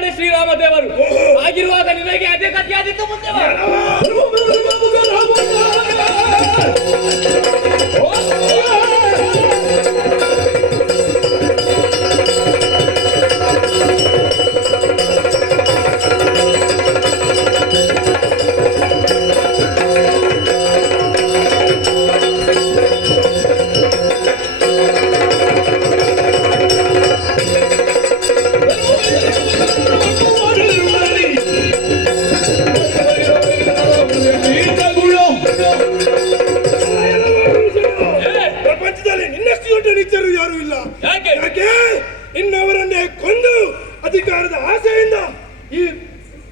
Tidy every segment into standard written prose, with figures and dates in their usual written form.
ರಾಣಿ ಶ್ರೀರಾಮದೇವರು ಆಗಿರುವಾಗ ನಿನಗೆ ಅದೇ ಕಥೆ ಆದಿತ್ತು ಮುಂದೆ ಬಾ. ಪ್ರಪಂಚದಲ್ಲಿ ನಿನ್ನಷ್ಟು ದೊಡ್ಡ ನಿತ್ಯರು ಯಾರು ಇಲ್ಲ. ಯಾಕೆ ಇನ್ನವರನ್ನೇ ಕೊಂದು ಅಧಿಕಾರದ ಆಸೆಯಿಂದ ಈ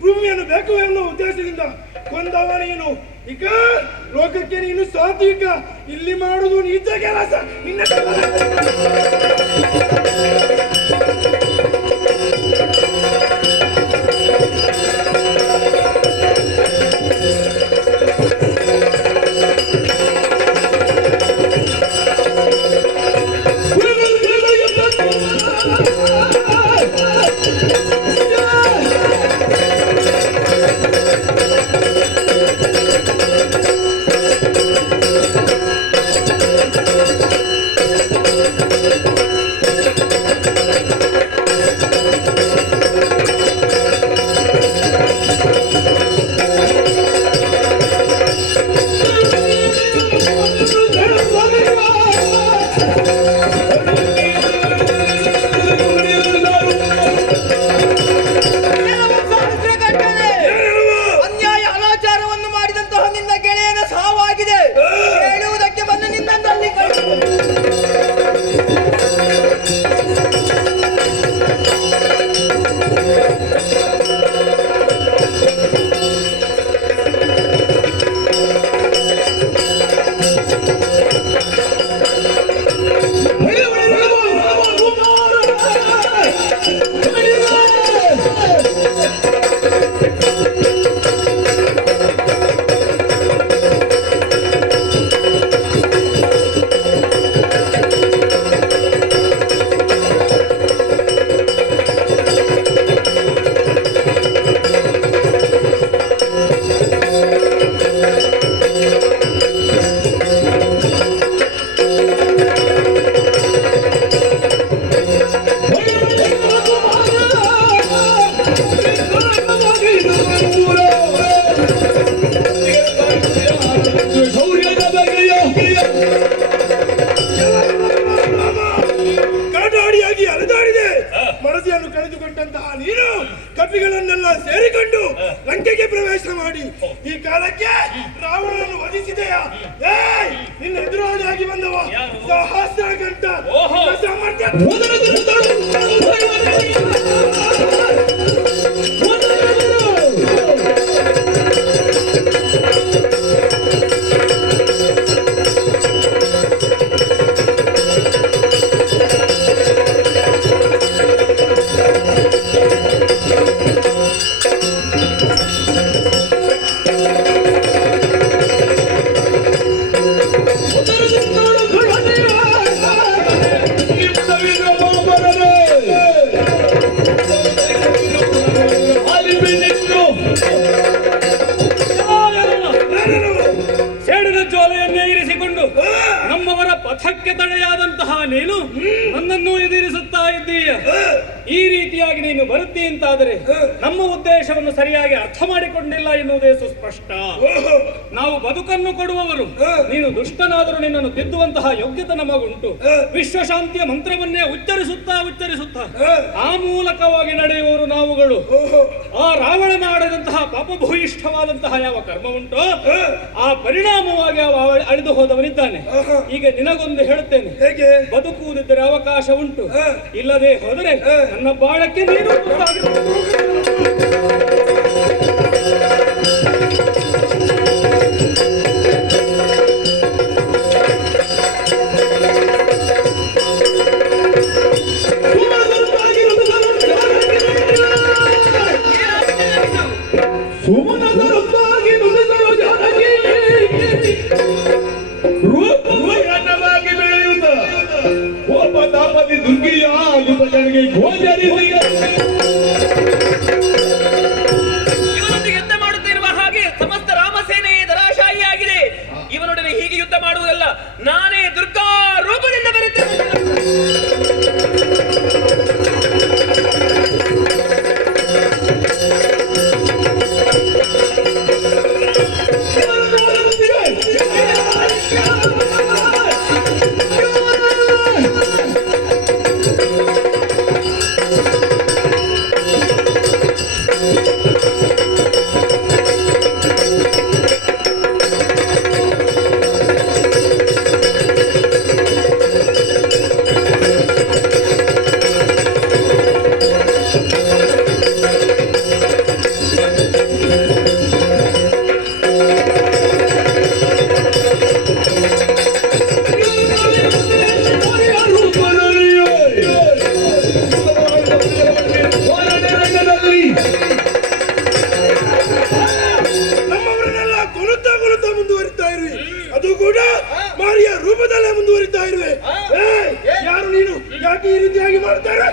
ಭೂಮಿಯನ್ನು ಬೇಕು ಎನ್ನುವ ಉದ್ದೇಶದಿಂದ ಕೊಂದವ ನೀನು. ಈಗ ಲೋಕಕ್ಕೆ ನೀನು ಸಾತ್ವಿಕ, ಇಲ್ಲಿ ಮಾಡುವುದು ನೀಚ ಕೆಲಸ. ನಿನ್ನ ಮನಸ್ಸಿಯನ್ನು ಕಳೆದುಕೊಂಡಂತಹ ನೀನು ಕಪಿಗಳನ್ನೆಲ್ಲ ಸೇರಿಕೊಂಡು ಲಂಕೆಗೆ ಪ್ರವೇಶ ಮಾಡಿ ಈ ಕಾಲಕ್ಕೆ ರಾವಣನನ್ನು ವಧಿಸಿದೆಯಾ? ನಿನ್ನ ಎದುರಾಳಿಯಾಗಿ ಬಂದವ ಸಹಸ್ರ ಗಂಟ ಸಾಮರ್ಥ್ಯ ಪಥಕ್ಕೆ ತಡೆಯಾದಂತಹ ನೀನು ನನ್ನನ್ನು ಎದುರಿಸುತ್ತಾ ಇದ್ದೀಯ. ಈ ರೀತಿಯಾಗಿ ನೀನು ಬರುತ್ತಿ ಅಂತಾದರೆ ನಮ್ಮ ಉದ್ದೇಶವನ್ನು ಸರಿಯಾಗಿ ಅರ್ಥ ಮಾಡಿಕೊಂಡಿಲ್ಲ ಎನ್ನುವುದೇ ಸುಸ್ಪಷ್ಟ. ನಾವು ಬದುಕನ್ನು ಕೊಡುವವರು, ನೀನು ದುಷ್ಟನಾದರೂ ನಿನ್ನನ್ನು ತಿದ್ದುವಂತಹ ಯೋಗ್ಯತೆ ನಮಗುಂಟು. ವಿಶ್ವಶಾಂತಿಯ ಮಂತ್ರವನ್ನೇ ಉಚ್ಚರಿಸುತ್ತಾ ಆ ಮೂಲಕವಾಗಿ ನಡೆಯುವವರು ನಾವುಗಳು. ಆ ರಾವಣ ಮಾಡಿದಂತಹ ಪಾಪಭೂಯಿಷ್ಠವಾದಂತಹ ಯಾವ ಕರ್ಮ ಉಂಟೋ ಆ ಪರಿಣಾಮವಾಗಿ ಅಳಿದು ಹೋದವನಿದ್ದಾನೆ. ಈಗ ನಿನಗೊಂದು ಹೇಳುತ್ತೇನೆ, ಬದುಕುವುದಿದ್ದರೆ ಅವಕಾಶ ಉಂಟು, ಇಲ್ಲದೆ ಹೋದರೆ ನನ್ನ ಬಾಳಕ್ಕೆ ನೀನು ದುರ್ಗಿಯ ಗೋಚರಿಸಿ ನಮ್ಮವರನ್ನೆಲ್ಲ ಕೊಲ್ಲುತ್ತಾ ಕೊಲ್ಲುತ್ತಾ ಮುಂದುವರಿತಾ ಇರುವೆ, ಅದು ಕೂಡ ಮಾರಿಯ ರೂಪದಲ್ಲೇ ಮುಂದುವರಿತಾ ಇರುವೆ. ಯಾರು ನೀನು? ಯಾಕೆ ಈ ರೀತಿಯಾಗಿ ಮಾಡ್ತಾರೆ?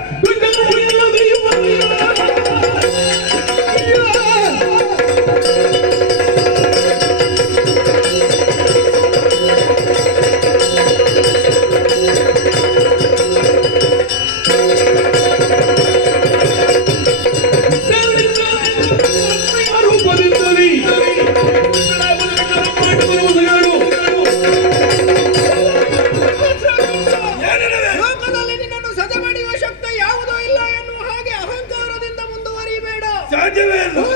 ಲೋಕದಲ್ಲಿ ನಿನ್ನನ್ನು ಸದೆ ಮಾಡುವ ಶಕ್ತಿ ಯಾವುದೂ ಇಲ್ಲ ಎನ್ನುವ ಹಾಗೆ ಅಹಂಕಾರದಿಂದ ಮುಂದುವರಿಬೇಡ. ಸಾಧ್ಯವೇ ಇಲ್ಲ.